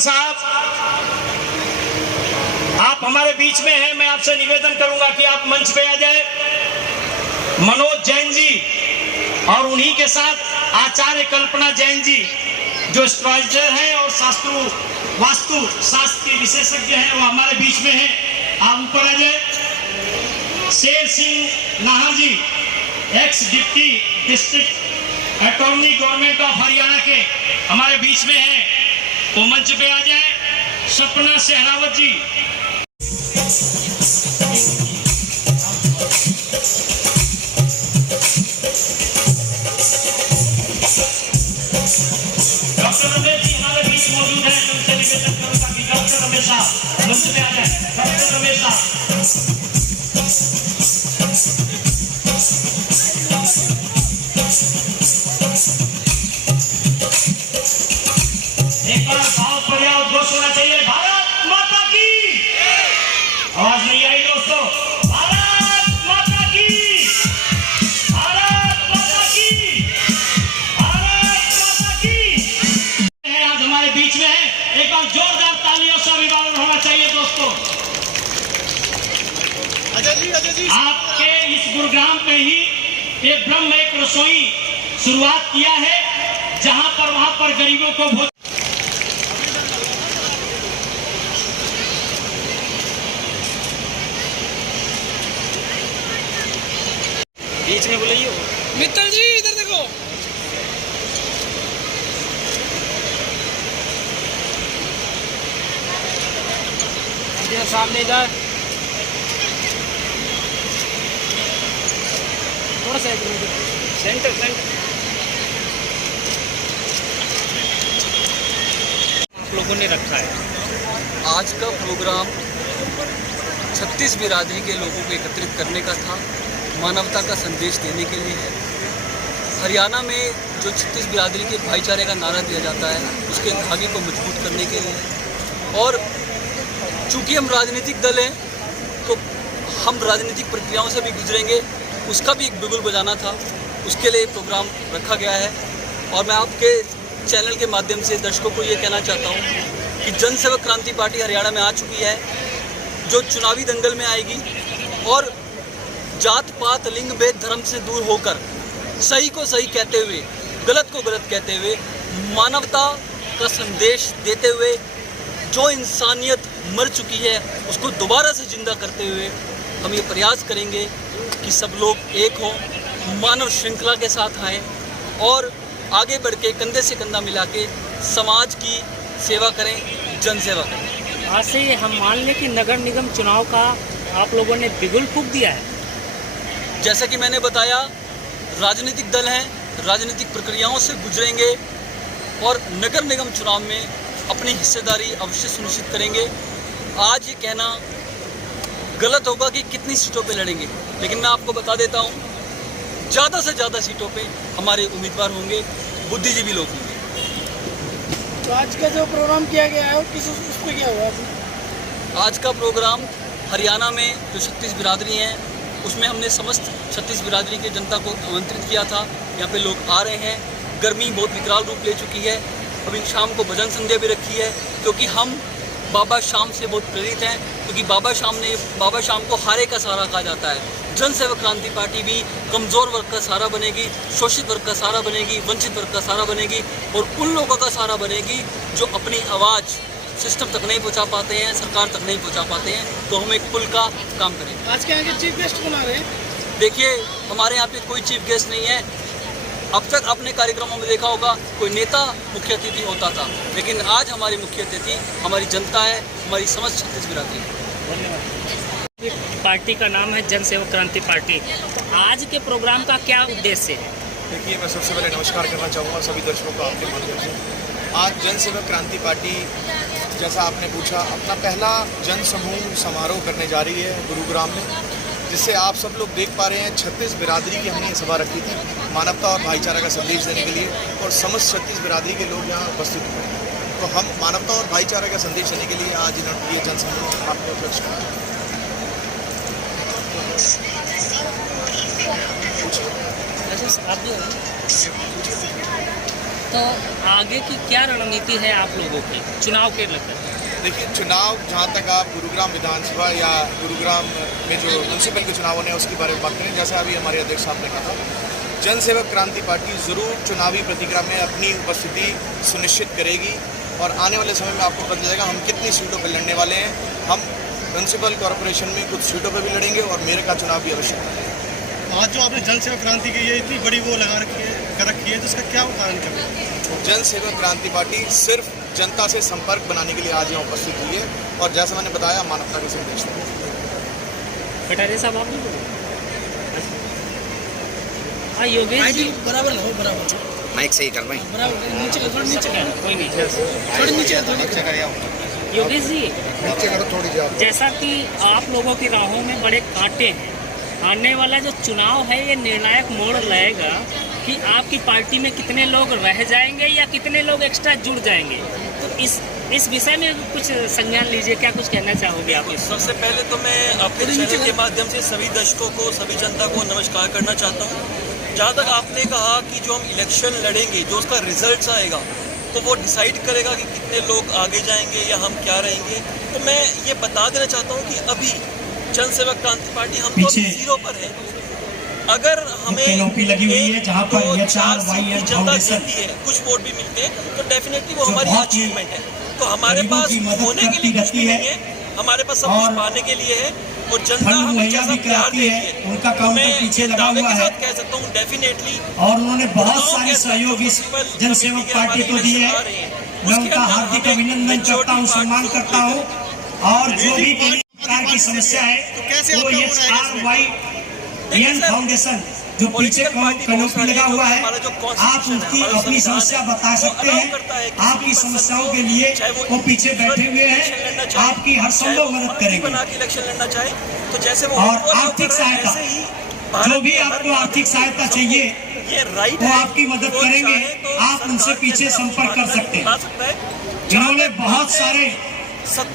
साहब, आप हमारे बीच में हैं। मैं आपसे निवेदन करूंगा कि आप मंच पे आ जाए। मनोज जैन जी और उन्हीं के साथ आचार्य कल्पना जैन जी जो एस्ट्रोलॉजर हैं और वास्तु शास्त्र के विशेषज्ञ हैं, वो हमारे बीच में हैं। आप ऊपर आ जाए। Sher Singh Nahar ji, ex deputy district attorney government of Haryana के, हमारे बीच में हैं, वो मंच पे आ जाए। सपना सहरावत जी, डॉक्टर रमेश जी हमारे बीच मौजूद हैं। उनसे निवेदन करूंगा कि डॉक्टर रमेश साहब मंच पे आ जाए। डॉक्टर रमेश साहब, एक बार भाव पर्याय उद्घोष होना चाहिए। भारत माता की आवाज नहीं आई दोस्तों। भारत माता की, भारत माता की, भारत माता की। आज हमारे बीच में है। एक बार जोरदार तालियों से अभिवादन होना चाहिए दोस्तों। अजय जी आपके इस गुरुग्राम पे ही ये ब्रह्म एक रसोई शुरुआत किया है, जहां पर वहां पर गरीबों को भोजन। बीच में बुलाइए मित्तल जी, इधर देखो। सामने इधर थोड़ा सा सेंटर आप लोगों ने रखा है। आज का प्रोग्राम 36 बिरादरी के लोगों को एकत्रित करने का था, मानवता का संदेश देने के लिए है। हरियाणा में जो 36 बिरादरी के भाईचारे का नारा दिया जाता है, उसके धागे को मजबूत करने के लिए है। और चूँकि हम राजनीतिक दल हैं, तो हम राजनीतिक प्रक्रियाओं से भी गुजरेंगे, उसका भी एक बिगुल बजाना था, उसके लिए प्रोग्राम रखा गया है। और मैं आपके चैनल के माध्यम से दर्शकों को ये कहना चाहता हूँ कि जन सेवक क्रांति पार्टी हरियाणा में आ चुकी है, जो चुनावी दंगल में आएगी और जात पात लिंग भेद धर्म से दूर होकर सही को सही कहते हुए, गलत को गलत कहते हुए, मानवता का संदेश देते हुए, जो इंसानियत मर चुकी है उसको दोबारा से जिंदा करते हुए हम ये प्रयास करेंगे कि सब लोग एक हों, मानव श्रृंखला के साथ आएँ और आगे बढ़ के कंधे से कंधा मिला के समाज की सेवा करें, जन सेवा करें। आज से हम मान लें कि नगर निगम चुनाव का आप लोगों ने बिगुल फूंक दिया है। जैसा कि मैंने बताया, राजनीतिक दल हैं, राजनीतिक प्रक्रियाओं से गुजरेंगे और नगर निगम चुनाव में अपनी हिस्सेदारी अवश्य सुनिश्चित करेंगे। आज ये कहना गलत होगा कि कितनी सीटों पे लड़ेंगे, लेकिन मैं आपको बता देता हूँ, ज़्यादा से ज़्यादा सीटों पे हमारे उम्मीदवार होंगे, बुद्धिजीवी लोग होंगे। तो आज का जो प्रोग्राम किया गया है किस उस पर क्या हुआ? आज का प्रोग्राम हरियाणा में जो 36 बिरादरी हैं, उसमें हमने समस्त 36 बिरादरी की जनता को आमंत्रित किया था। यहाँ पे लोग आ रहे हैं। गर्मी बहुत विकराल रूप ले चुकी है। अभी शाम को भजन संध्या भी रखी है, क्योंकि हम बाबा शाम से बहुत प्रेरित हैं, क्योंकि बाबा शाम को हारे का सहारा कहा जाता है। जन सेवक क्रांति पार्टी भी कमज़ोर वर्ग का सहारा बनेगी, शोषित वर्ग का सहारा बनेगी, वंचित वर्ग का सहारा बनेगी और उन लोगों का सहारा बनेगी जो अपनी आवाज़ सिस्टम तक नहीं पहुंचा पाते हैं, सरकार तक नहीं पहुंचा पाते हैं। तो हम एक पुल का काम करेंगे। आज के यहाँ के चीफ गेस्ट बना रहे हैं। देखिए, हमारे यहाँ पे कोई चीफ गेस्ट नहीं है। अब तक आपने कार्यक्रमों में देखा होगा कोई नेता मुख्य अतिथि होता था, लेकिन आज हमारी मुख्य अतिथि हमारी जनता है, हमारी समस्त 36 बिरादरी है। पार्टी का नाम है जन सेवक क्रांति पार्टी। आज के प्रोग्राम का क्या उद्देश्य है? देखिए, मैं सबसे पहले नमस्कार करना चाहूँगा सभी दर्शकों को आपके माध्यम से। आज जन सेवक क्रांति पार्टी, जैसा आपने पूछा, अपना पहला जन समूह समारोह करने जा रही है गुरुग्राम में, जिससे आप सब लोग देख पा रहे हैं 36 बिरादरी की हमने सभा रखी थी, मानवता और भाईचारा का संदेश देने के लिए, और समस्त 36 बिरादरी के लोग यहाँ उपस्थित हुए। तो हम मानवता और भाईचारा का संदेश देने के लिए आज ये जन समूह आपको अध्यक्ष आप तो आगे की क्या रणनीति है आप लोगों की चुनाव के लेकर? देखिए, चुनाव जहाँ तक आप गुरुग्राम विधानसभा या गुरुग्राम में जो म्यूनसिपल के चुनाव होने हैं उसके बारे में बात करें, जैसा अभी हमारे अध्यक्ष साहब ने कहा था, जन सेवक क्रांति पार्टी ज़रूर चुनावी प्रतिक्रिया में अपनी उपस्थिति सुनिश्चित करेगी और आने वाले समय में आपको पता चलेगा हम कितनी सीटों पर लड़ने वाले हैं। हम म्यूनसिपल कॉरपोरेशन में कुछ सीटों पर भी लड़ेंगे और मेयर का चुनाव भी अवश्य करेंगे। आज जो आपने जन सेवक क्रांति की ये इतनी बड़ी वो लगा रखी है तो इसका क्या कारण कर रहे हैं? जन सेवक क्रांति पार्टी सिर्फ जनता से संपर्क बनाने के लिए आज यहाँ उपस्थित हुई है और जैसा मैंने बताया, मानवता का संदेश दें। कटारिया साहब आप नहीं बोलो। हाँ योगेश जी, बराबर हो, बराबर माइक सही कर भाई। बराबर नीचे थोड़ा नीचे कर, कोई नहीं। थोड़ी नीचे कर। योगेश जी, नीचे करो थोड़ी ज़्यादा। जैसा कि आप लोगों की राहों में बड़े कांटे हैं, आने वाला जो चुनाव है ये निर्णायक मोड़ लाएगा कि आपकी पार्टी में कितने लोग रह जाएंगे या कितने लोग एक्स्ट्रा जुड़ जाएंगे। तो इस विषय में कुछ संज्ञान लीजिए, क्या कुछ कहना चाहोगे आप? सबसे पहले तो मैं अपने चैनल के माध्यम से सभी दर्शकों को, सभी जनता को नमस्कार करना चाहता हूँ। जहाँ तक आपने कहा कि जो हम इलेक्शन लड़ेंगे, जो उसका रिजल्ट आएगा तो वो डिसाइड करेगा कि कितने लोग आगे जाएंगे या हम क्या रहेंगे। तो मैं ये बता देना चाहता हूँ कि अभी जन सेवक क्रांति पार्टी हम तो अभी 0 पर है। अगर हमें लगी हुई है जहाँ पर एक, ये दो, 4 Y seat and Janata foundation देती है, कुछ वोट भी मिलते हैं, तो डेफिनेटली वो जो हमारी बहुत ही अचीवमेंट है। तो हमारे गरीबों पास की मदद होने के लिए कुछ करती भी है नहीं है, हमारे पास सब और कुछ पाने के लिए है और जनता फंड हमें मुहैया जैसा भी प्यार कराती दे है, रही है उनका तो काउंटर मैं पीछे लगा दावे हुआ के है साथ कह सकता हूँ डेफिनेटली। और उन्होंने बहुत सारे सहयोग इस जन सेवक पार्टी को दिए हैं। मैं उनका हार्दिक अभिनंदन करता हूँ, सम्मान करता हूँ। और जो भी किसी प्रकार की समस्या है वो HRYN फाउंडेशन जो पीछे कनोपी लगा हुआ है, आप उसकी अपनी समस्या बता सकते हैं। आपकी समस्याओं के लिए वो पीछे बैठे हुए हैं, आपकी हर संभव मदद करेंगे। बना के इलेक्शन लड़ना चाहे तो जैसे वो और आर्थिक सहायता, जो भी आपको आर्थिक सहायता चाहिए ये राइट वो आपकी मदद करेंगे। आप उनसे पीछे संपर्क कर सकते हैं। इन्होंने बहुत सारे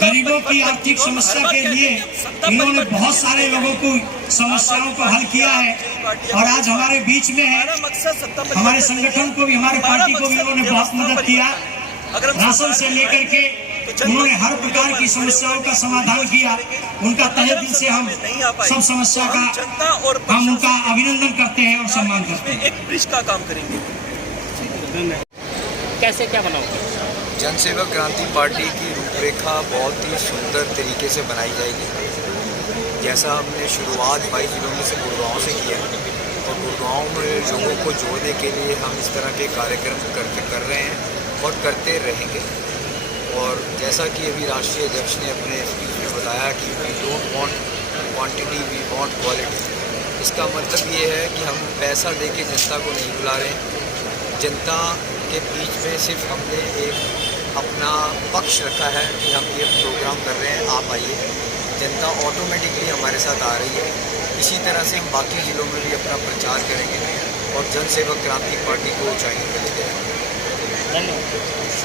गरीबों की आर्थिक समस्या के लिए इन्होंने बहुत सारे लोगों को समस्याओं को हल किया है और आज हमारे बीच में है। हमारे संगठन को भी, हमारे पार्टी को भी उन्होंने बहुत मदद किया। राशन से लेकर के उन्होंने हर प्रकार की समस्याओं का समाधान किया। उनका तहे दिल से हम सब समस्या का हम उनका अभिनंदन करते हैं और सम्मान करते हैं। एक ब्रिज का काम करेंगे। कैसे क्या बनाओगे? जन सेवक क्रांति पार्टी की रूपरेखा बहुत ही सुंदर तरीके से बनाई जाएगी। जैसा हमने शुरुआत 22 जिलों में से गुड़गांव से किया और गुड़गांव में लोगों को जोड़ने के लिए हम इस तरह के कार्यक्रम कर रहे हैं और करते रहेंगे। और जैसा कि अभी राष्ट्रीय अध्यक्ष ने अपने स्पीच में बताया कि we don't want quantity, we want quality. इसका मतलब ये है कि हम पैसा दे के जनता को नहीं बुला रहे हैं। जनता के बीच में सिर्फ हमने एक अपना पक्ष रखा है कि हम ये प्रोग्राम कर रहे हैं, आप आइए। जनता ऑटोमेटिकली हमारे साथ आ रही है। इसी तरह से हम बाकी ज़िलों में भी अपना प्रचार करेंगे और जन सेवक क्रांति पार्टी को ऊंचाइयों पर ले जाएंगे। धन्यवाद।